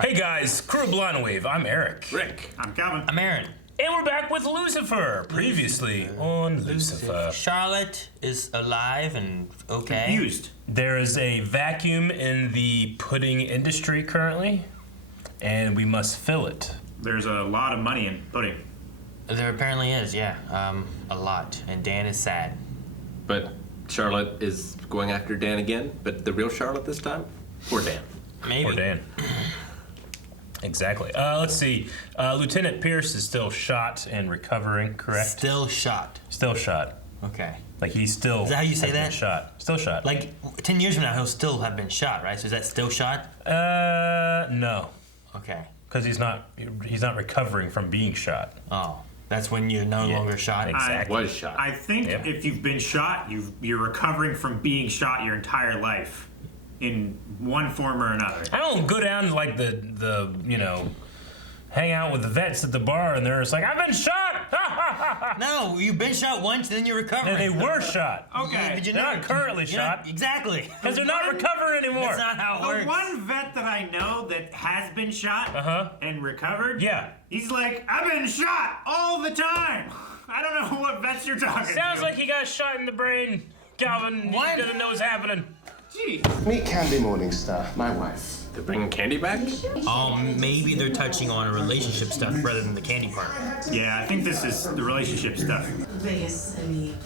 Hey guys, Crew Blonde Wave, I'm Eric. Rick. I'm Calvin. I'm Aaron. And we're back with Lucifer, previously on Lucifer. Charlotte is alive and okay. Confused. There is a vacuum in the pudding industry currently, and we must fill it. There's a lot of money in pudding. There apparently is, yeah. A lot. And Dan is sad. But Charlotte is going after Dan again, but the real Charlotte this time? Poor Dan. Maybe. Or Dan. Exactly. Let's see. Lieutenant Pierce is still shot and recovering, correct? Still shot. Still shot. Okay. Like he's still. Is that how you say has been that? Shot. Still shot. Like 10 years from now, he'll still have been shot, right? So is that still shot? No. Okay. Because he's not recovering from being shot. Oh, that's when you're no longer shot. Exactly. Was shot. I think Yep. if you've been shot, you're recovering from being shot your entire life in one form or another. I don't go down to like the hang out with the vets at the bar and they're just like, I've been shot! No, you've been shot once, then you're recovering. No, they were shot. Okay. But you're They're not currently you're not- shot. Exactly. Because they're not recovering anymore. That's not how it The works. one vet that I know that has been shot and recovered, Yeah. he's like, I've been shot all the time. I don't know what vets you're talking Sounds to. like he got shot in the brain. Calvin, What? he doesn't know what's happening. Jeez. Meet Candy Morningstar, my wife. They're bringing Candy back? Maybe they're touching on relationship stuff rather than the candy part. Yeah, I think this is the relationship stuff. Vegas, I mean,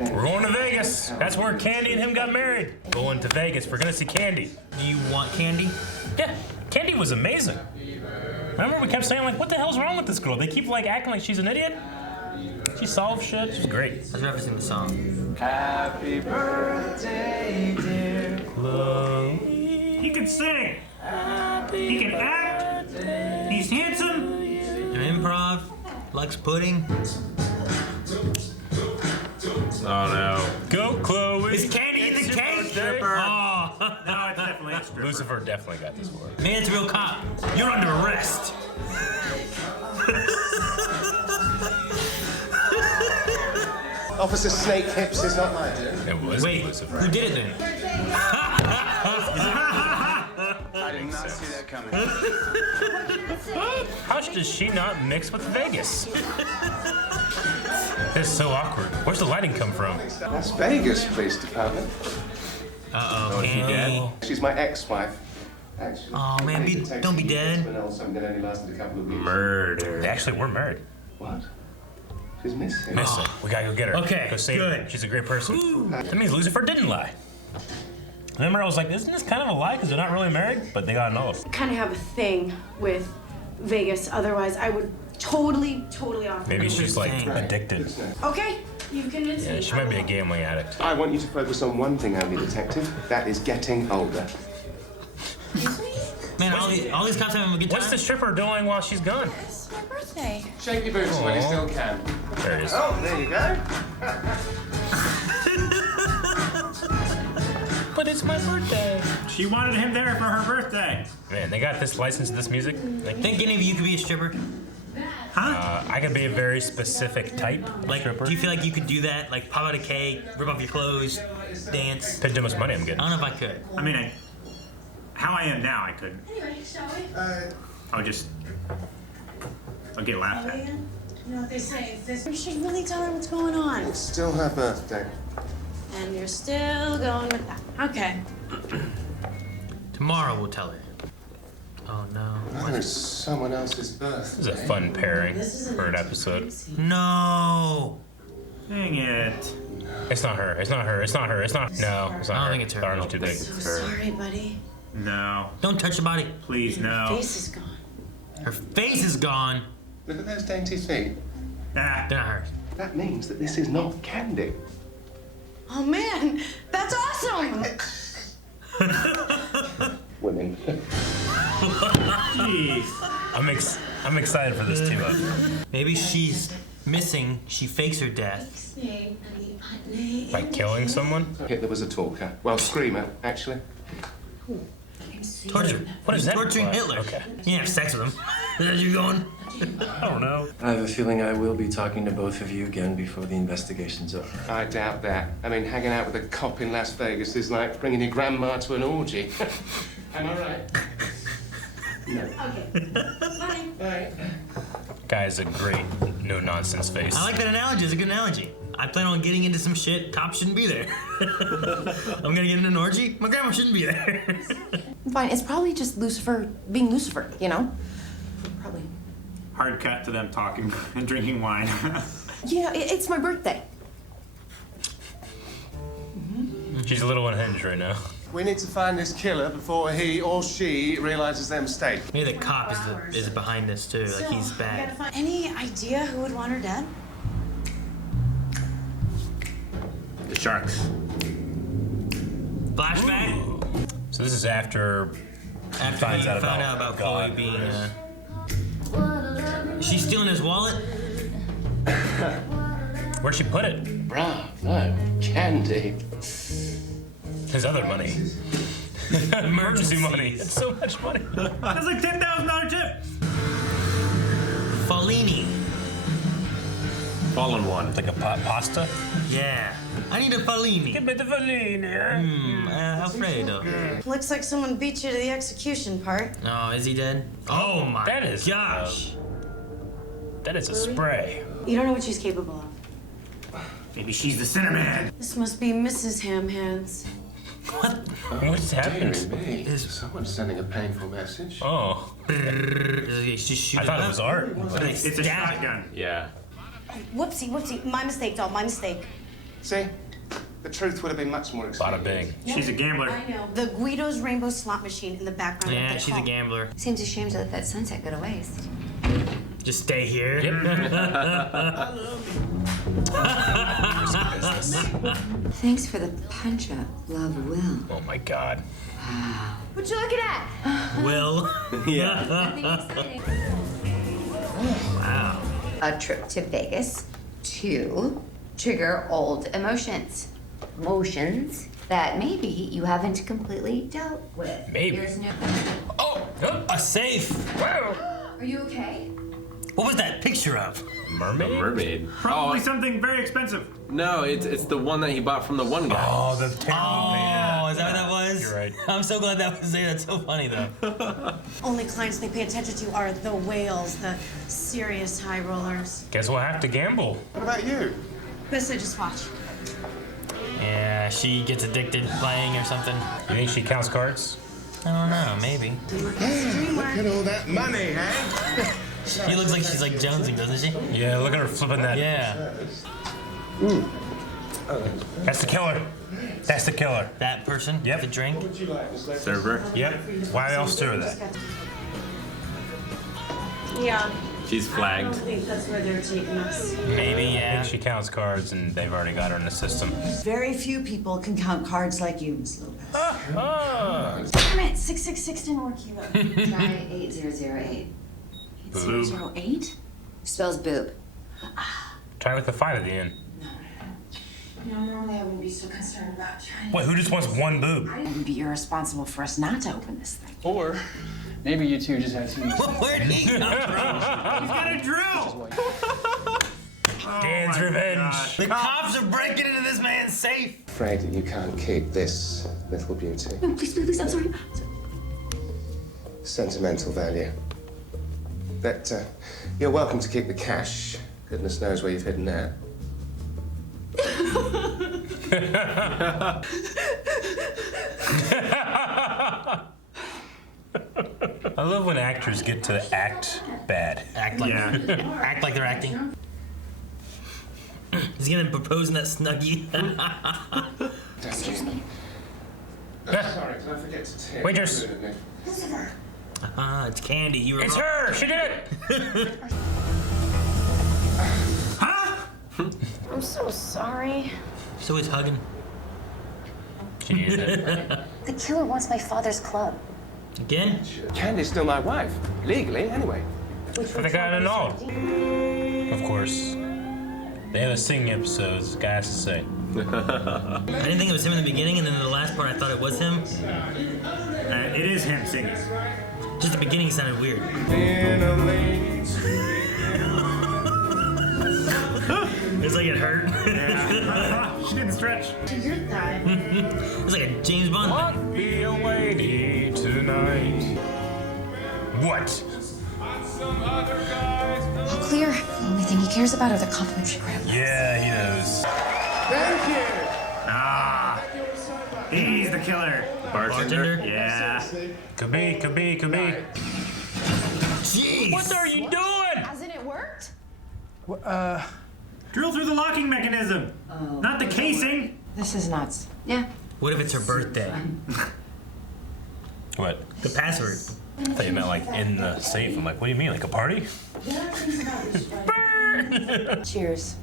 I'm ready. We're going to Vegas. That's where Candy and him got married. Going to Vegas. We're gonna see Candy. Do you want candy? Yeah, Candy was amazing. Remember we kept saying like, what the hell's wrong with this girl? They keep like acting like she's an idiot. She solved shit. She was great. I was referencing the song. Happy birthday, dear. He can sing. He can act. He's handsome. An improv, likes pudding. Oh no. Go, Chloe. Is Candy in the It's your cake? birthday. Oh, No, it's definitely a stripper. Lucifer definitely got this one. man, it's a real cop. You're under arrest. Officer Snake Hips is not my doing. It was Wait, Lucifer. who did it then? I did not see that coming. How does she not mix with Vegas? This is so awkward. Where's the lighting come from? Las Vegas Police Department. Uh-oh, Is he dead? Candy. She's my ex-wife. Actually, Oh, man, don't be dead. Something that only lasted a couple of weeks. Murder. They actually were married. What? She's missing. Missing. We gotta go get her. Okay, Go save her. good. She's a great person. That means Lucifer didn't lie. Remember, I was like, isn't this kind of a lie because they're not really married? But they got annulled. Kind of have a thing with Vegas. Otherwise, I would totally offer. Maybe it. she's like Dang. addicted. Okay, you convinced me. Yeah, she might be a gambling addict. I want you to focus on one thing only, Detective. That is getting older. Man, all these cops having a good time. What's the stripper doing while she's gone? It's my birthday. Shake your boots when you still can. There it is. Oh, there you go. But it's my birthday. She wanted him there for her birthday. Man, they got this license to this music. Like, Think any of you could be a stripper? I could be a very specific type of Like, stripper. do you feel like you could do that? Like, pop out a cake, rip off your clothes, dance? Depends how much money I'm getting. I don't know if I could. I mean, how I am now, I couldn't. Anyway, shall we? I'll get laughed at. You know what they say, we should really tell her what's going on. It's still her birthday. And you're still going with that. Okay. Tomorrow we'll tell her. Oh no. Oh, it's someone else's This is birthday. a fun pairing for an episode. No. Dang it. It's not her. It's not her. It's not her. It's not. No, it's not I don't her. think it's her. The arm's too big. So sorry, buddy. No. Don't touch the body. Please, no. Face is gone. Her face is gone. Look at those dainty feet. Ah. They're not hers. That means that this is not Candy. Oh man, that's awesome. Women. Jeez. I'm excited for this team up. Maybe she's missing. She fakes her death. By killing someone? Hitler was a talker. Well, screamer, actually. Torture. What is that? Torturing Hitler. Okay. You didn't have sex with him. Is that you going? I don't know. I have a feeling I will be talking to both of you again before the investigation's over. I doubt that. I mean, hanging out with a cop in Las Vegas is like bringing your grandma to an orgy. Am I right? Okay. Bye. Guy's a great no-nonsense face. I like that analogy. It's a good analogy. I plan on getting into some shit. Cops shouldn't be there. I'm gonna get into an orgy. My grandma shouldn't be there. Fine, it's probably just Lucifer being Lucifer, you know? Probably. Hard cut to them talking and drinking wine. Yeah, it's my birthday. She's a little unhinged right now. We need to find this killer before he or she realizes their mistake. Maybe the cop is behind this too. Like he's bad. Any idea who would want her dead? The sharks. Flashback. So this is after After he found out about Chloe God. being. She's stealing his wallet. Where'd she put it? Bravo, Candy. His other money. Emergency money. It's so much money. That's like $10,000 tip. Fellini. Fallen one. Like a pasta? Yeah. I need a Fellini. Give me the Fellini. Alfredo. Looks like someone beat you to the execution part. Oh, is he dead? Oh my That is, gosh. That is a spray. You don't know what she's capable of. Maybe she's the Cinnamon. This must be Mrs. Ham Hands. What's happened? Dearie me, someone's sending a painful message. Oh, Just shoot I thought it was art. It's a shotgun. Yeah. Whoopsie. My mistake, doll. My mistake. See? The truth would have been much more exciting. Bada bing. She's a gambler. I know. The Guido's Rainbow Slot Machine in the background. Yeah, of the she's a call. gambler. Seems a shame to let that sunset go to waste. Just stay here. Thanks for the punch-up, love Will. Oh my God. What you looking at? Will. Yeah. Wow. A trip to Vegas to trigger old emotions. Emotions that maybe you haven't completely dealt with. Maybe. There's no... Oh, a safe. Wow. Are you okay? What was that picture of? Mermaid? Mermaid. Probably something very expensive. No, it's the one that he bought from the one guy. Oh, the terrible Oh, is that what that was? You're right. I'm so glad that was there. That's so funny though. Only clients they pay attention to are the whales, the serious high rollers. Guess we'll have to gamble. What about you? Best I just watch. Yeah, she gets addicted playing or something. You think she counts cards? I don't know, maybe. Look at all that money, eh? She looks like she's like jonesing, doesn't she? Yeah, look at her flipping that. Yeah. That's the killer. That's the killer. That person? Yep. The drink? Server. Yep. Why else do that? Yeah. She's I don't flagged. think that's where they're taking us. Maybe, I yeah. think she counts cards and they've already got her in the system. Very few people can count cards like you, Miss Lopez. Damn it, 666 didn't work either. Try 8008. 8008? Spells boob. Try with the 5 at the end. No, normally I wouldn't be so concerned about trying. Wait, who just wants one boob? It would be irresponsible for us not to open this thing. Or maybe you two just had too much. Where did he come from? He's got a drill. Dan's my revenge. gosh. The cops are breaking into this man's safe. Afraid that you can't keep this little beauty. No, please, I'm sorry. Sentimental value. But you're welcome to keep the cash. Goodness knows where you've hidden that. I love when actors get to act bad. Act like Yeah. act like they're acting. Is he gonna propose in that snuggie? Excuse me. Sorry, did I forget to tip? Waitress. Ah, it's Candy. You were It's wrong. her! She did it! I'm so sorry. She's always hugging. She needed it. The killer wants my father's club. Again? Candy's still my wife. Legally, anyway. But they got it annulled. Of course. They have a singing episodes, guy has to say. I didn't think it was him in the beginning, and then in the last part I thought it was him. It is him singing. Just the beginning sounded weird. It's like it hurt. Yeah. She didn't stretch. To your thigh. It's like a James Bond thing. Be a lady tonight. What? All clear. The only thing he cares about are the complimentary crab. Yeah, he knows. Thank you. Ah, he's the killer. Bartender? Yeah. Could be. Jeez. What are you doing? Hasn't it worked? Drill through the locking mechanism, not the casing. This is nuts. Yeah. What if it's her birthday? What? The password. I thought you meant like in the safe. I'm like, what do you mean, like a party? Cheers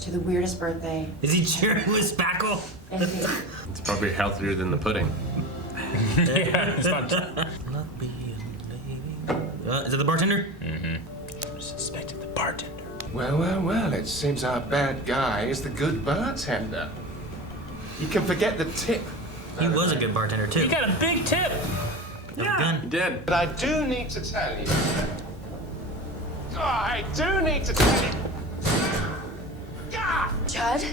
to the weirdest birthday. Is he cheering with spackle? It's probably healthier than the pudding. Yeah, it's not. Is it the bartender? Suspected the bartender. Well, it seems our bad guy is the good bartender. You can forget the tip. He was a good bartender too. You got a big tip. Yeah. You did. But I do need to tell you. I do need to tell you. Judd?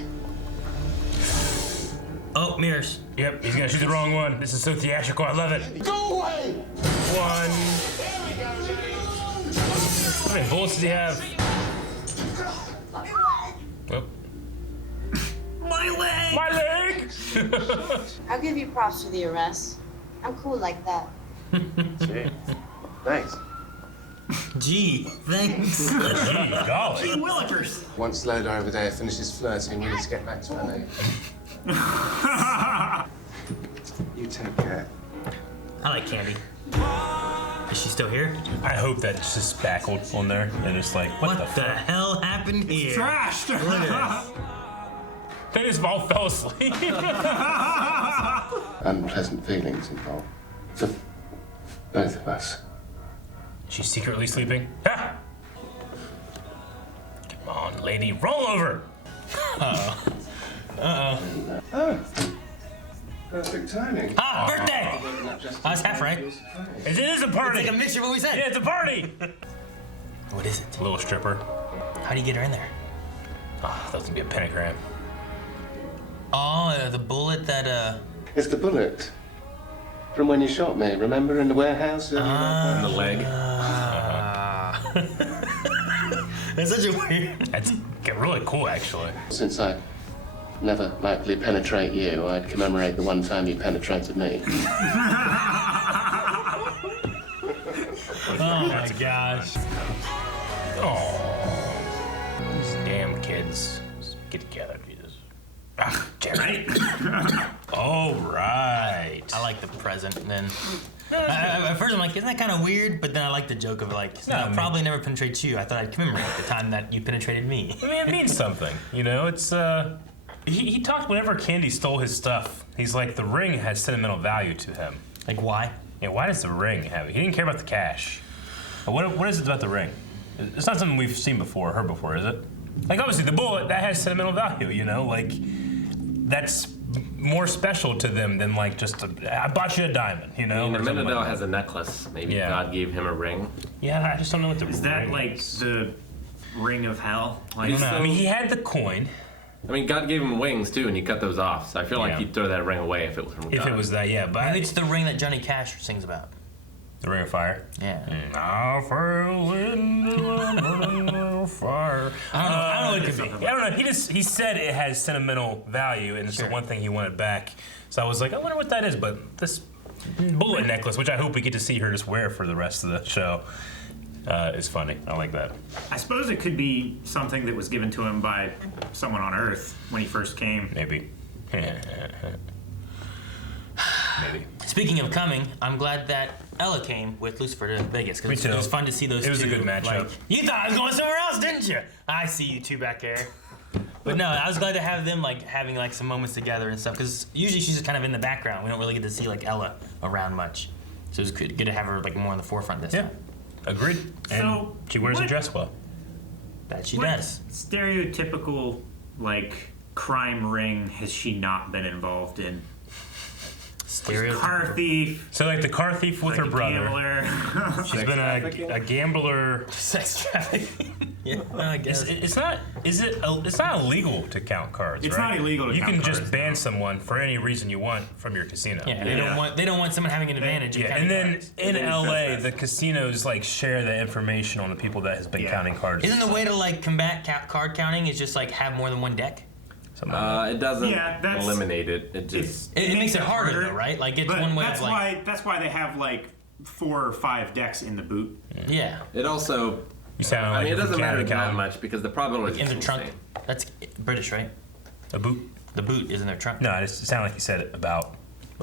Oh, mirrors. Yep, he's gonna shoot the wrong one. This is so theatrical. I love it. Go away! One. How many bullets does he have? Oh. My leg! My leg! I'll give you props for the arrest. I'm cool like that. Gee, thanks. Gee, thanks. Gee, golly. Willikers. Once Lola over there finishes flirting, we need to get back to our name. You take care. I like Candy. Is she still here? I hope that it's just spackled on there and it's like, what the the fuck? hell happened here? Trashed. Look at They just all fell asleep. Unpleasant feelings involved. For both of us. She's secretly sleeping. Ah! Come on, lady, roll over. Perfect timing. Ah, birthday! I was half right. It is a party. It's like a mixture of what we said. Yeah, it's a party. What is it? A little stripper. How do you get her in there? Oh, that's gonna be a pentagram. Oh, the bullet that, It's the bullet from when you shot me. Remember in the warehouse? And the leg. That's such a weird... That's really cool, actually. Since I never likely penetrate you, I'd commemorate the one time you penetrated me. Oh my gosh. Oh, these damn kids. Just get together, Jesus. Ah, damn it. All right. I like the present, and then... at first I'm like, isn't that kind of weird? But then I like the joke of like, No, I I'll mean- probably never penetrate you. I thought I'd commemorate the time that you penetrated me. I mean, it means something, you know. It's he talked whenever Candy stole his stuff. He's like, the ring has sentimental value to him. Like, why? Yeah, why does the ring have it? He didn't care about the cash. What is it about the ring? It's not something we've seen before, heard before, is it? Like, obviously, the bullet, that has sentimental value, you know? Like, that's more special to them than, like, just I bought you a diamond, you know? I mean, or something Menadel like has a necklace. Maybe Yeah. God gave him a ring. that. Yeah, I just don't know what the Is that ring like is. the ring of hell? I Like, don't know. I mean, he had the coin. I mean, God gave him wings too, and he cut those off. So I feel Yeah. like he'd throw that ring away if it was from God. If it was that, yeah. But Maybe it's the ring that Johnny Cash sings about. the ring of fire. Yeah. I fell into a ring of fire. I don't know what it could be. I don't know. He said it has sentimental value, and it's the one thing he wanted back. So I was like, I wonder what that is. But this bullet necklace, which I hope we get to see her just wear for the rest of the show, is funny. I like that. I suppose it could be something that was given to him by someone on Earth when he first came. Maybe. Maybe. Speaking of coming, I'm glad that Ella came with Lucifer to Vegas. Me Because too. it was fun to see those two. It was a good matchup. Like, you thought I was going somewhere else, didn't you? I see you two back there. But no, I was glad to have them like having like some moments together and stuff. Because usually she's just kind of in the background. We don't really get to see like Ella around much. So it was good to have her like more in the forefront this Yeah. time. Agreed. And So, she wears a what- dress well. That she What does. stereotypical like crime ring has she not been involved in? Stereotypical. car thief, So like the car thief with like her a brother. gambler. She's been a gambler. Sex trafficking. Yeah, I guess. It's not. Is it? It's not illegal to count cards. It's right? not illegal to You count can cards, just ban someone for any reason you want from your casino. Yeah, they don't want someone having an advantage. Yeah, in and counting then cards. in then LA, trespass. the casinos like share the information on the people that has been counting cards. Isn't the way to like combat card counting is just like have more than one deck? Something like It doesn't Yeah, that's- eliminate it. It just It makes it harder though, right? Like it's But one way that's of like that's why they have like 4 or 5 decks in the boot. yeah. it also. you sound like I mean, it you're from doesn't matter Canada, that Cal. much because the probability In is the the trunk. same. That's British, right? A boot? The boot is in their trunk. No, it sounded like you said it about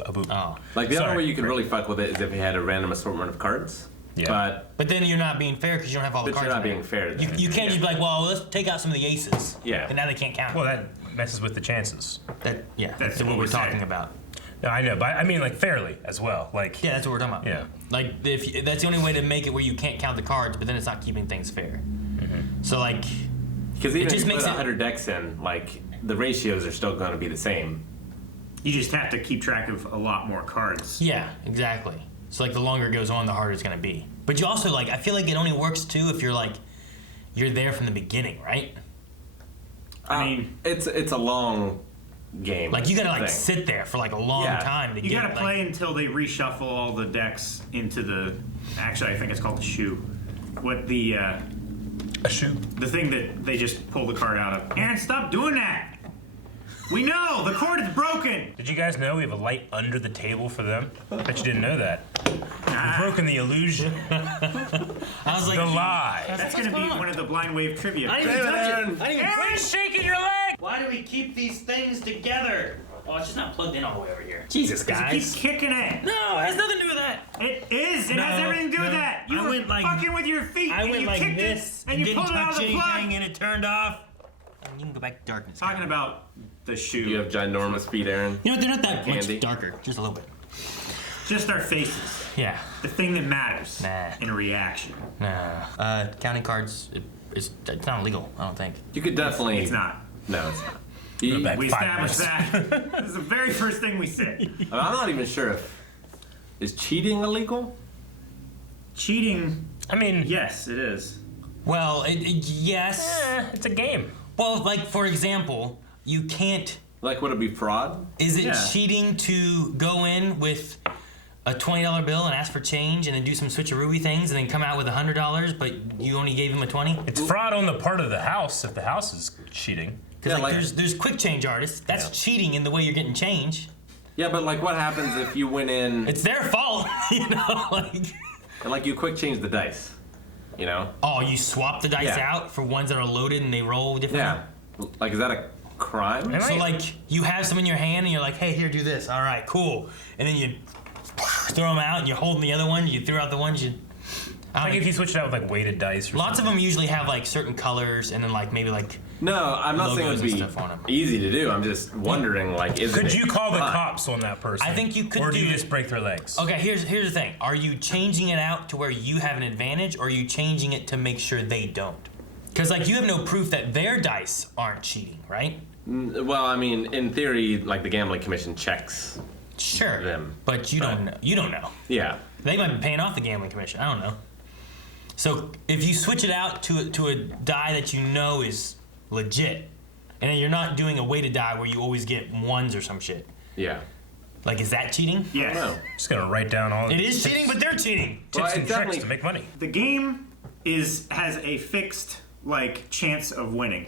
a boot. Oh. Like the Sorry, only way you could Rick. really fuck with it is if you had a random assortment of cards. Yeah. But then you're not being fair because you don't have all the But cards. you're not in there. being fair to them. You can't just be like, well, let's take out some of the aces. Yeah. And now they can't count. Well, that messes with the chances. That's what we're talking about. No, I know, but I mean like fairly as well. Like Yeah, that's what we're talking about. Yeah. Like if that's the only way to make it where you can't count the cards, but then it's not keeping things fair. So like, Because even It if just you makes put it- 100 decks in, like the ratios are still going to be the same. You just have to keep track of a lot more cards. yeah, exactly. So like the longer it goes on, the harder it's gonna be. But you also like, I feel like it only works too if you're like, you're there from the beginning, right? I mean, it's a long game. Like you gotta like thing. sit there for like a long Yeah. time to you get gotta like, play until they reshuffle all the decks into the. Actually, I think it's called the shoe. What the a shoe. the thing that they just pull the card out of. Aaron, stop doing that. We know the cord is broken. Did you guys know we have a light under the table for them? Bet you didn't know that. We've broken the illusion. I was like, The lie. That's gonna be one of the blind wave trivia. I didn't even touch it. I didn't even Aaron! shaking your leg. Why do we keep these things together? Oh, it's just not plugged in all the way over here. Jesus, Keep guys. kicking it. No, it has nothing to do with that. It is. It has No, everything to do with no. that. You I were went like- fucking with your feet. I and went you like kicked this it, and you didn't pulled it out touch of the plug. anything and it turned off. You can go back to darkness. Talking about the shoe. You have ginormous feet, Aaron. You know, they're not that Candy. much darker, just a little bit. Just our faces. Yeah. The thing that matters Nah. in a reaction. Nah. Counting cards, it's not illegal, I don't think. You could definitely. It's not. No, it's not. You- back. We 5 established that. This is the very first thing we said. I'm not even sure if is cheating illegal. Cheating, I mean, yes, it is. Well, yes. it's a game. Well, like, for example, you can't. Like, would it be fraud? Is it Yeah. cheating to go in with a $20 bill and ask for change and then do some switcheroo things and then come out with $100, but you only gave him a 20? It's fraud on the part of the house if the house is cheating. Because Yeah, like, like- there's quick change artists. That's Yeah. cheating in the way you're getting change. Yeah, but like, what happens if you went in It's their fault, you know. Like, and like you quick change the dice? You know? oh, you swap the dice Yeah. out for ones that are loaded and they roll different. Yeah. Like, is that a crime? Am So I- like you have some in your hand and you're like, hey, here, do this. All right, cool. And then you throw them out and you're holding the other one. You threw out the ones you. I Like don't if know. you switch it out with like weighted dice or Lots of something. them usually have like certain colors and then like maybe like. No, I'm not saying it Logos would and be stuff on 'em. easy to do. I'm just wondering, like, is Could it you call the crime? cops on that person? I think you could Or do you do- just break their legs? Okay, here's the thing. Are you changing it out to where you have an advantage, or are you changing it to make sure they don't? Because like you have no proof that their dice aren't cheating, right? Well, I mean, in theory, like the gambling commission checks. Sure. Them. But you don't know. You don't know. Yeah. They might be paying off the gambling commission. I don't know. So if you switch it out to a die that you know is legit, and then you're not doing a weighted die where you always get ones or some shit. Yeah. Like, is that cheating? Yes. No. Just gonna write down all. It is cheating, but they're cheating. tips Well, and it tricks definitely- to make money. The game has a fixed like chance of winning.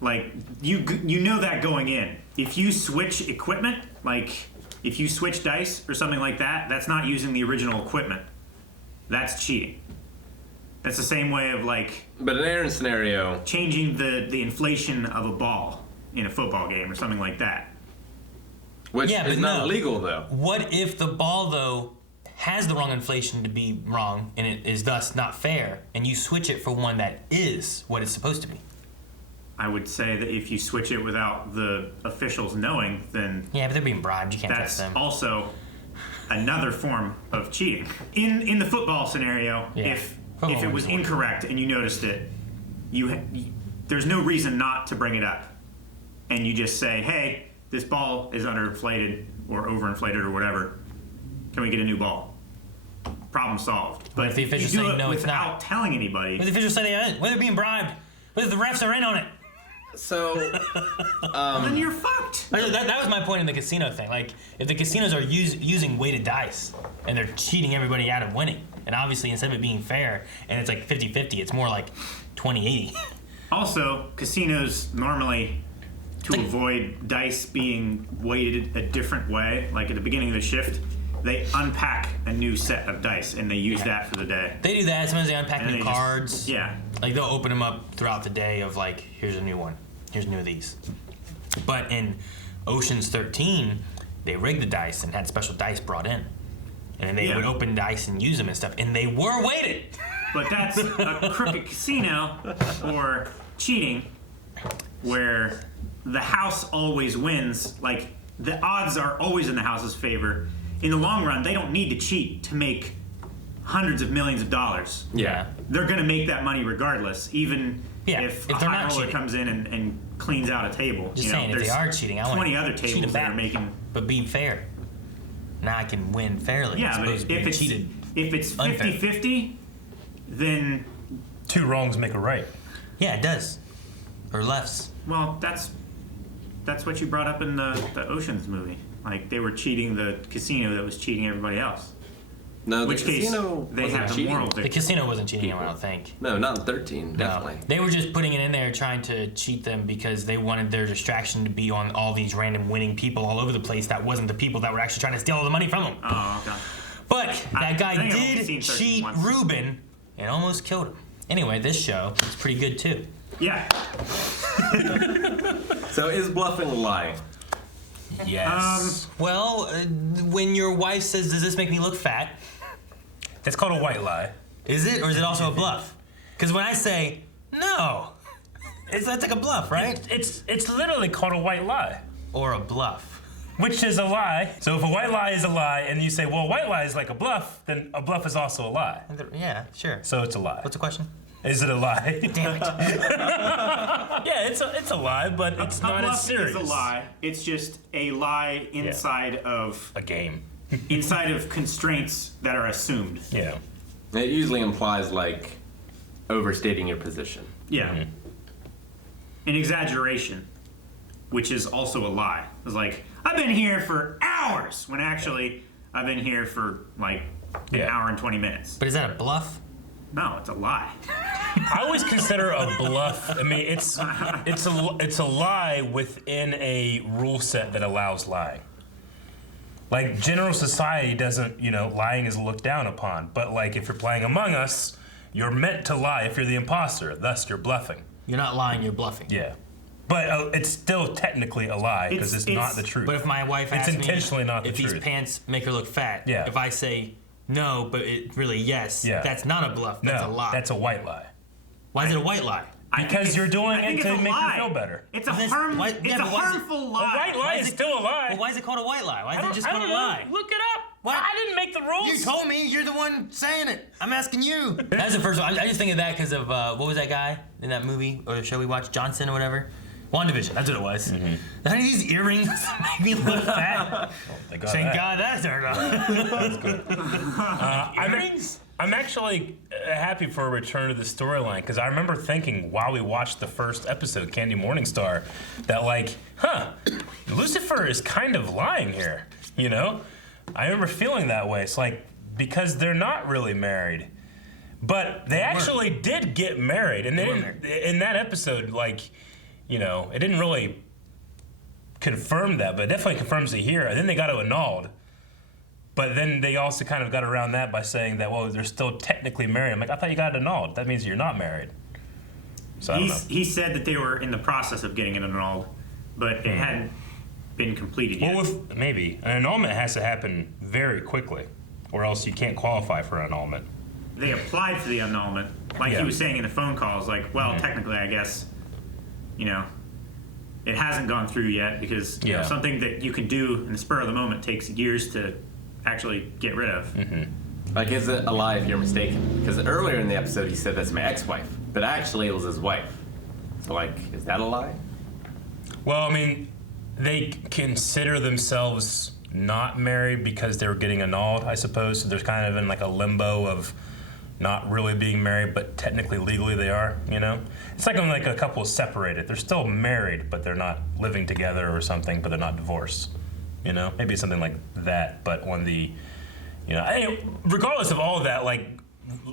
Like you know that going in. If you switch equipment, like if you switch dice or something like that, that's not using the original equipment. That's cheating. That's the same way of like But in Aaron's scenario, changing the inflation of a ball in a football game or something like that. which Yeah, is but not no. illegal though. What if the ball, though, has the wrong inflation to be wrong, and it is thus not fair, and you switch it for one that is what it's supposed to be? I would say that if you switch it without the officials knowing, then Yeah, but they're being bribed. You can't that's trust them. also another form of cheating. In the football scenario, Yeah. if Football it was would work. incorrect and you noticed it, there's no reason not to bring it up, and you just say, "Hey, this ball is underinflated. or overinflated or whatever. Can we get a new ball? Problem solved. But if the officials you do say it no, it's without not? telling anybody. What if the officials say they aren't? What if they're being bribed? What if the refs are in on it? So, then you're fucked. That was my point in the casino thing. Like, if the casinos are using weighted dice and they're cheating everybody out of winning, and obviously instead of it being fair and it's like 50-50, it's more like 20-80. Also, casinos normally, to avoid dice being weighted a different way, like at the beginning of the shift, they unpack a new set of dice and they use that for the day. They do that. Sometimes they unpack And new they just- cards. Yeah. Like, they'll open them up throughout the day of like, here's a new one. Here's new of these. But in Ocean's 13, they rigged the dice and had special dice brought in. And then they would open dice and use them and stuff. And they were weighted. But that's a crooked casino or cheating where the house always wins. Like, the odds are always in the house's favor. In the long run, they don't need to cheat to make hundreds of millions of dollars. yeah. They're going to make that money regardless, even if a they're high not roller cheating. comes in and cleans out a table. Just you know, saying, if they there's are cheating, I want 20 other cheat tables them that are back, making. but being fair. Now I can win fairly. Yeah, as but opposed to being if it's cheated. if it's unfair. 50-50, then Two wrongs make a right. Yeah, it does. Or lefts. well, that's what you brought up in the Ocean's movie. Like, they were cheating the casino that was cheating everybody else. No, the Which case, casino they wasn't have the cheating. moral The victory. casino wasn't cheating him, I don't think. No, not in 13, No. definitely. They were just putting it in there trying to cheat them because they wanted their distraction to be on all these random winning people all over the place that wasn't the people that were actually trying to steal all the money from them. Oh, God. But I that guy think I've only did seen 13 cheat once. Ruben and almost killed him. Anyway, this show is pretty good too. Yeah. So is bluffing a lie? Yes. Well, when your wife says, "Does this make me look fat?" That's called a white lie. Is it, or is it also a bluff? Because when I say no, that's like a bluff, right? It's literally called a white lie, Or a bluff. which is a lie. So if a white lie is a lie, and you say, well, a white lie is like a bluff, then a bluff is also a lie. Yeah, sure. So it's a lie. What's the question? Is it a lie? Damn it. Yeah, it's a lie, but it's A not bluff as serious. is a lie. It's just a lie inside of A game. constraints that are assumed. Yeah. It usually implies, like, overstating your position. Yeah. Mm-hmm. An exaggeration, which is also a lie. It's like, I've been here for hours, when actually I've been here for like an hour and 20 minutes. But is that a bluff? No, it's a lie. I always consider a bluff. I mean, it's a lie within a rule set that allows lying. Like, general society doesn't, lying is looked down upon. But like, if you're playing Among Us, you're meant to lie if you're the imposter. Thus, you're bluffing. You're not lying, you're bluffing. Yeah. But it's still technically a lie because it's not the truth. But if my wife asks It's intentionally me not the if truth. these pants make her look fat, Yeah. if I say no, but it really yes, Yeah. that's not a bluff, that's a lie. That's a white lie. Why is it a white lie? Because you're doing I think it to it's a make lie. you feel better. It's a This- harm. why- It's yeah, a but why is it- harmful A lie. white lie is still a lie. Well, why is it called a white lie? Why is it just I called a don't know. lie? Look it up. What? I didn't make the rules. You told me. You're the one saying it. I'm asking you. That's the first one. I just think of that because of what was that guy in that movie or the show we watched, Johnson or whatever. WandaVision. That's what it was. How do these earrings make me look fat? Thank God. Thank God that turned off. Earrings? I'm actually happy for a return to the storyline because I remember thinking while we watched the first episode, Candy Morningstar, that Lucifer is kind of lying here, I remember feeling that way. It's like, because they're not really married. But they actually did get married. And they didn't, in that episode, it didn't really confirm that, but it definitely confirms it here. And then they got it annulled. But then they also kind of got around that by saying that, well, they're still technically married. I'm like, I thought you got it annulled. That means you're not married. So I don't know. He said that they were in the process of getting it annulled, but it hadn't been completed yet. Well, maybe. An annulment has to happen very quickly, or else you can't qualify for an annulment. They applied for the annulment, like he was saying in the phone calls, technically, I guess, it hasn't gone through yet because something that you can do in the spur of the moment takes years to actually get rid of. Like, is it a lie if you're mistaken? Because earlier in the episode he said that's my ex-wife, but actually it was his wife. So, is that a lie? Well, I mean, they consider themselves not married because they were getting annulled, I suppose. So there's kind of in like a limbo of not really being married, but technically legally they are, you know? It's like when like a couple is separated. They're still married, but they're not living together or something, but they're not divorced, you know? Maybe something like that, but on the, you know, regardless of all of that, like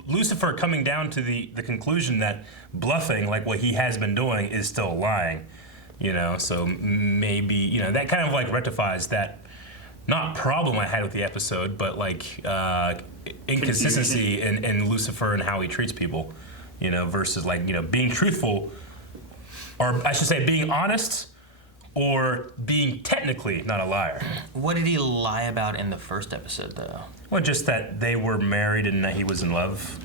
Lucifer coming down to the conclusion that bluffing, like what he has been doing, is still lying, you know? So maybe, you know, that kind of like rectifies that, not problem I had with the episode, but like inconsistency in Lucifer and how he treats people, you know, versus like, you know, being truthful, or I should say being honest, or being technically not a liar. What did he lie about in the first episode, though? Well, just that they were married and that he was in love.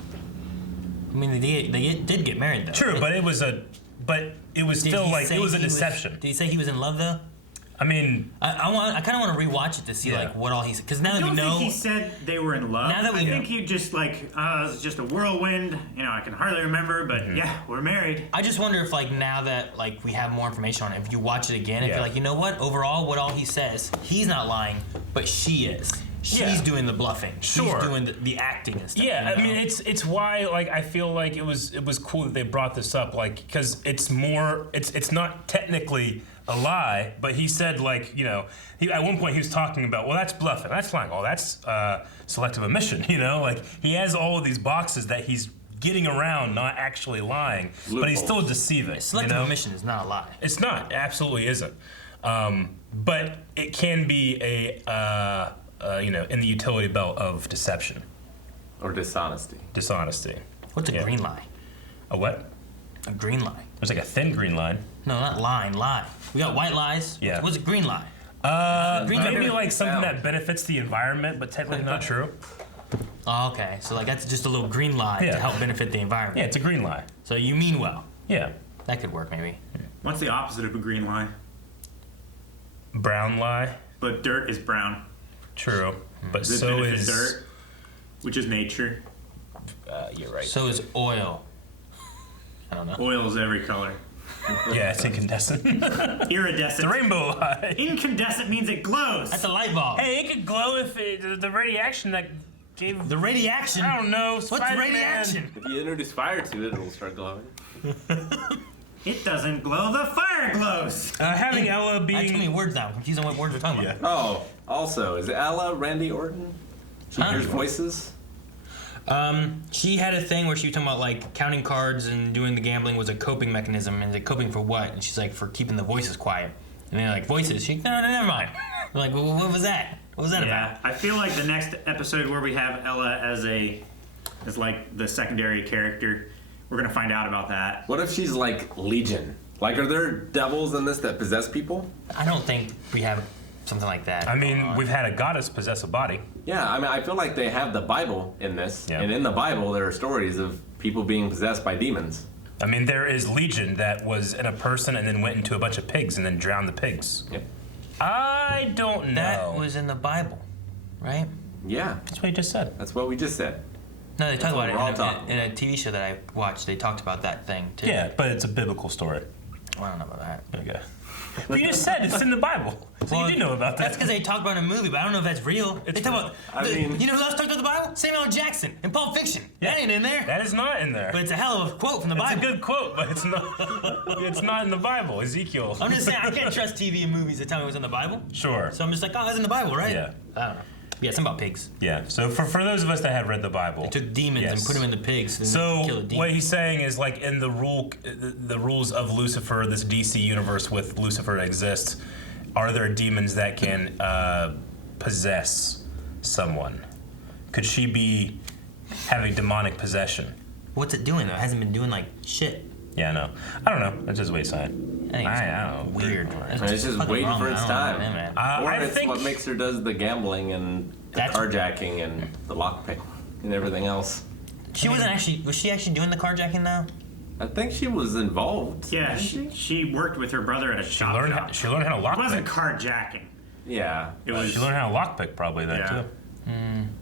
I mean, they did get married, though. True, right? but it was still like, it was a deception. Did he say he was in love, though? I mean, I kind of want to rewatch it to see like what all he said, because now that we know. I don't think he said they were in love. Now that we I think he just like it was just a whirlwind. You know, I can hardly remember, but yeah, we're married. I just wonder if like now that like we have more information on it, if you watch it again, if you're like, you know what, overall, what all he says, he's not lying, but she is. She's doing the bluffing. Sure. She's doing the acting and stuff. Yeah, you know? I mean, it's why like I feel like it was cool that they brought this up, like because it's not technically a lie, but he said like, you know, at one point he was talking about, well, that's bluffing, that's lying, oh, that's selective omission, you know, like he has all of these boxes that he's getting around, not actually lying, but he's still deceiving. Selective omission is not a lie. It's not, it absolutely isn't, but it can be a you know, in the utility belt of deception or dishonesty. What's a green lie? A what? A green lie. There's like a thin green line. No, not line, lie. We got white lies. Yeah. What's a green lie? Maybe like something that benefits the environment, but technically not true. Oh, okay. So like that's just a little green lie to help benefit the environment. Yeah, it's a green lie. So you mean well. Yeah. That could work maybe. What's the opposite of a green lie? Brown lie. But dirt is brown. True. But Does it so benefit is dirt, which is nature. You're right. So is oil. I don't know. Oil is every color. Yeah, it's incandescent. Iridescent. The rainbow lie. Incandescent means it glows. That's a light bulb. Hey, it could glow if the radiation that gave... The radiation? I don't know. What's Spider-Man. radiation? If you introduce fire to it, it'll start glowing. It doesn't glow, the fire glows. Having Ella being... Too many words now. I'm confused on what words we're talking about. Oh, also, is Ella Randy Orton? She hears voices? She had a thing where she was talking about like counting cards and doing the gambling was a coping mechanism, and like coping for what? And she's like, for keeping the voices quiet. And they're like, voices? She's no, never mind. We're like, well, what was that? What was that about? I feel like the next episode where we have Ella as like the secondary character, we're gonna find out about that. What if she's like Legion? Like, are there devils in this that possess people? I don't think we have something like that. I mean, we've had a goddess possess a body. Yeah, I mean, I feel like they have the Bible in this, and in the Bible there are stories of people being possessed by demons. I mean, there is Legion that was in a person and then went into a bunch of pigs and then drowned the pigs. Yep. I don't know. That was in the Bible, right? Yeah. That's what you just said. That's what we just said. No, they talk about what it in a TV show that I watched. They talked about that thing, too. Yeah, but it's a biblical story. Well, I don't know about that. Okay. But you just said it's in the Bible. So you do know about that. That's because they talk about it in a movie, but I don't know if that's real. They talk about, you know who else talked about the Bible? Samuel L. Jackson in Pulp Fiction. Yeah. That ain't in there. That is not in there. But it's a hell of a quote from the Bible. It's a good quote, but it's not. It's not in the Bible. Ezekiel. I'm just saying, I can't trust TV and movies that tell me it was in the Bible. Sure. So I'm just like, oh, that's in the Bible, right? Yeah. I don't know. Yeah, something about pigs. Yeah. So for those of us that have read the Bible, They took demons and put them in the pigs. And So killed a demon. what he's saying is like in the rules of Lucifer, this DC universe with Lucifer that exists, are there demons that can possess someone? Could she be having demonic possession? What's it doing though? It hasn't been doing like shit. Yeah, no. I don't know. That's just what he's saying. I don't know. Weird. It's just waiting for its time. Or I it's think what makes her does the gambling and the carjacking and the lockpick and everything else. She wasn't actually. Was she actually doing the carjacking though? I think she was involved. Yeah, she worked with her brother at a shop. She learned how to lockpick. It wasn't carjacking. Yeah. It was. She learned how to lockpick probably then too.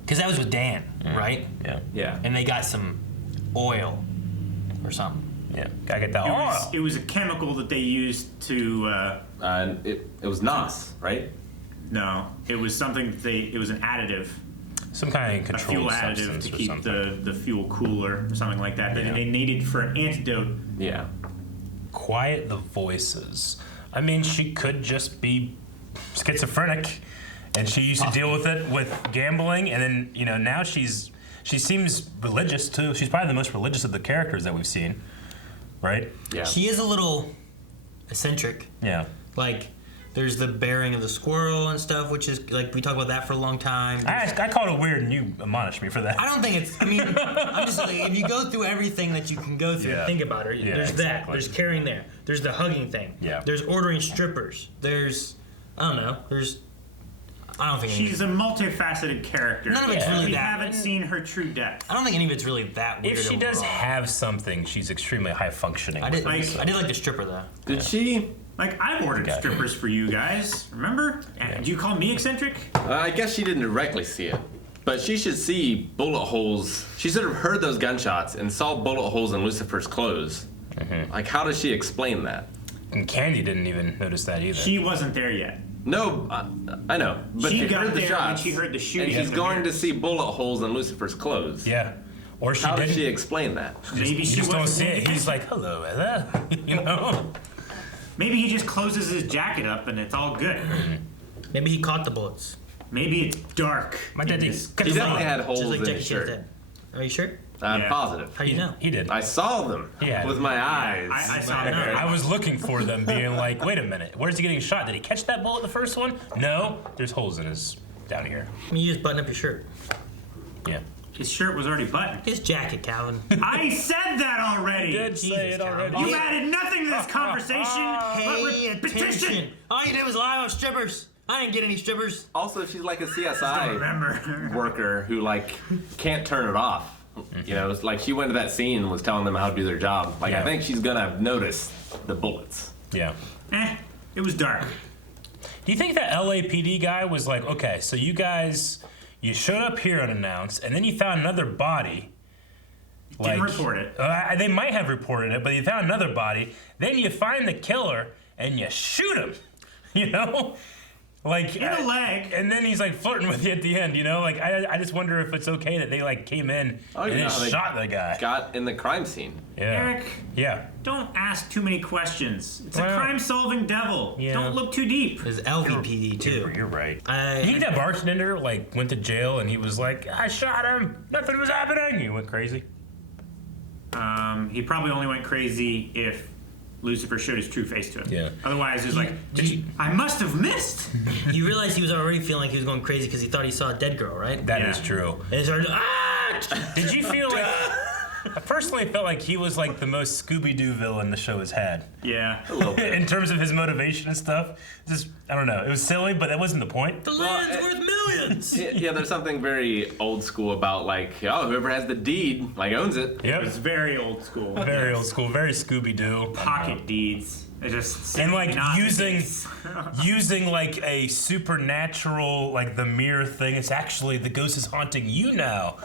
Because that was with Dan, right? Yeah. Yeah. And they got some oil or something. Yeah. Gotta get that oil. It was a chemical that they used to. It was Nos, right? No, it was something that it was an additive. Some kind of A controlled fuel additive substance to or keep something. the fuel cooler or something like that. That they needed for an antidote. Yeah. Quiet the voices. I mean, she could just be schizophrenic, and she used to deal with it with gambling, and then now she seems religious too. She's probably the most religious of the characters that we've seen, right? Yeah. She is a little eccentric. Yeah. Like, there's the bearing of the squirrel and stuff, which is, like, we talked about that for a long time. I called it weird, and you admonished me for that. I don't think it's, I mean, I'm just like, if you go through everything that you can go through and think about her, there's that, there's carrying there, there's the hugging thing, there's ordering strippers, there's, I don't know, I don't think she's a multifaceted character. None of it's really we that. haven't seen her true depth. I don't think any of it's really that weird. If she does have something, she's extremely high functioning. I did like the stripper though. Did she? Like, I've ordered strippers for you guys, remember? And do you call me eccentric? I guess she didn't directly see it. But she should see bullet holes. She should have heard those gunshots and saw bullet holes in Lucifer's clothes. Like, how does she explain that? And Candy didn't even notice that either. She wasn't there yet. No, I know. But she she got heard the there shots. when she heard the shooting. And she's going to see bullet holes in Lucifer's clothes. Yeah. Or she How didn't. does she explain that? Maybe she just don't wasn't see it. there. He's like, hello, Ella. Maybe he just closes his jacket up and it's all good. Maybe he caught the bullets. Maybe it's dark. My dad did. He definitely had holes Just like in Jackie his Chan's shirt. dad. Are you sure? I'm positive. How do you know? He did. I saw them with my eyes. I saw them. I was looking for them, being like, wait a minute, where's he getting shot? Did he catch that bullet the first one? No, there's holes in his down here. I mean, you just button up your shirt. Yeah. His shirt was already buttoned. His jacket, Calvin. I said that already. You did say it already. You've added nothing to this conversation Pay but repetition. attention. All you did was lie about strippers. I didn't get any strippers. Also, she's like a Don't CSI remember. worker who can't turn it off. It's like she went to that scene and was telling them how to do their job. Like, I think she's gonna notice the bullets. Yeah. It was dark. Do you think that LAPD guy was like, okay, so you guys, you showed up here unannounced, and then you found another body. Didn't report it. They might have reported it, but you found another body. Then you find the killer, and you shoot him. Like in the leg. And then he's like flirting with you at the end. Like I just wonder if it's okay that they came in and then shot the guy. Got in the crime scene. Yeah. Eric. Yeah. Don't ask too many questions. It's a Well, crime-solving devil. yeah. Don't look too deep. There's LVPD too. You're right. You think that bartender went to jail and he was like, I shot him. Nothing was happening. He went crazy. He probably only went crazy if Lucifer showed his true face to him. Yeah. Otherwise, it's like, I must have missed. You realize he was already feeling like he was going crazy because he thought he saw a dead girl, right? That is true. And he started, Did you feel like... I personally felt like he was like the most Scooby-Doo villain the show has had. Yeah. A little bit. In terms of his motivation and stuff. Just, I don't know. It was silly, but that wasn't the point. The land's worth millions! Yeah, there's something very old school about whoever has the deed, owns it. Yep. It was very old school. Very old school, very Scooby-Doo. Pocket deeds. It just And not the using case. a supernatural the mirror thing. It's actually the ghost is haunting you now.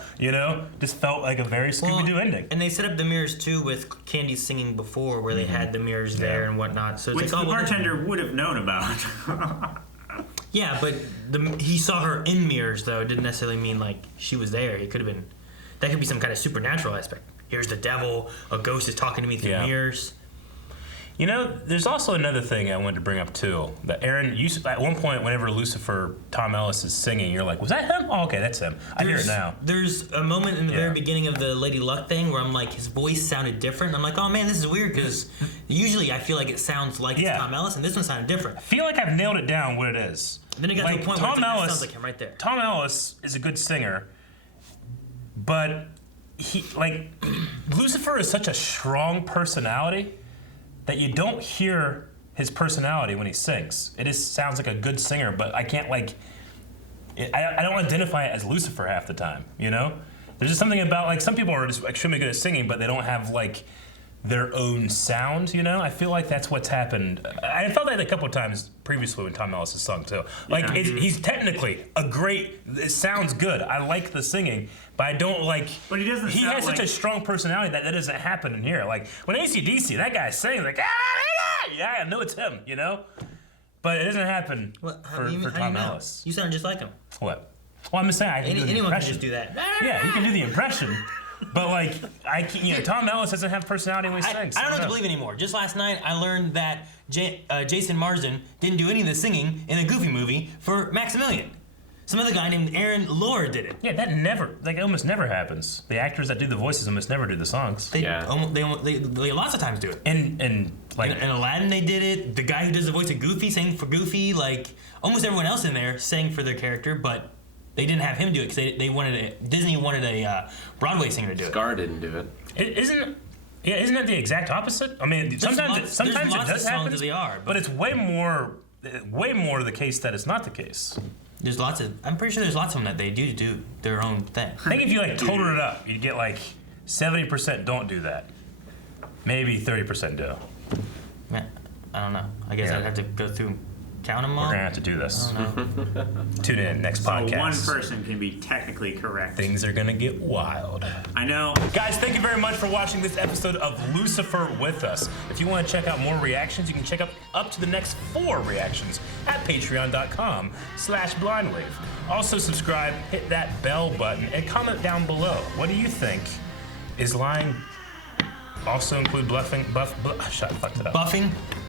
Just felt like a very Scooby-Doo ending. And they set up the mirrors too with Candy singing before, where they had the mirrors there and whatnot. So it's Which the bartender would have known about. Yeah, but he saw her in mirrors though. It didn't necessarily mean she was there. It could have been. That could be some kind of supernatural aspect. Here's the devil. A ghost is talking to me through mirrors. There's also another thing I wanted to bring up too. That Aaron, at one point, whenever Lucifer, Tom Ellis is singing, you're like, was that him? Oh, okay, that's him. I hear it now. There's a moment in the very beginning of the Lady Luck thing where I'm like, his voice sounded different. I'm like, oh man, this is weird because usually I feel like it sounds like it's Tom Ellis, and this one sounded different. I feel like I've nailed it down what it is. And then it got to a point where it's that sounds like him right there. Tom Ellis is a good singer, but Lucifer is such a strong personality that you don't hear his personality when he sings. It just sounds like a good singer, but I can't I don't identify it as Lucifer half the time. There's just something about some people are just extremely good at singing, but they don't have their own sound. I feel like that's what's happened. I felt that a couple of times previously when Tom Ellis has sung too. He's technically a great. It sounds good. I like the singing, but I don't But he doesn't. He has such a strong personality that doesn't happen in here. When AC/DC, that guy sings yeah, I know it's him. But it doesn't happen for Tom Ellis. You sound just like him. What? Well, I'm just saying I can do the Anyone can impression. just do that. Yeah, you can do the impression. But like, Tom Ellis doesn't have personality when he sings. I don't know what to believe anymore. Just last night, I learned that Jason Marsden didn't do any of the singing in a Goofy movie for Maximilian. Some other guy named Aaron Lohr did it. Yeah, that almost never happens. The actors that do the voices almost never do the songs. They lots of times do it. And in Aladdin, they did it. The guy who does the voice of Goofy sang for Goofy. Like almost everyone else in there sang for their character, but they didn't have him do it because Disney wanted a Broadway singer to do it. Scar didn't do it. Isn't that the exact opposite? I mean, sometimes it does happen, but it's way more the case that it's not the case. I'm pretty sure there's lots of them that they do their own thing. I think if you totaled it up, you'd get 70% don't do that. Maybe 30% do. Man, I don't know. I guess I'd have to go through count them all. We're gonna have to do this. Tune in next podcast. So one person can be technically correct. Things are gonna get wild. I know. Guys, thank you very much for watching this episode of Lucifer with us. If you want to check out more reactions, you can check up to the next 4 reactions at patreon.com/blindwave. Also subscribe, hit that bell button, and comment down below. What do you think? Is lying also include bluffing? Fucked it up. Buffing?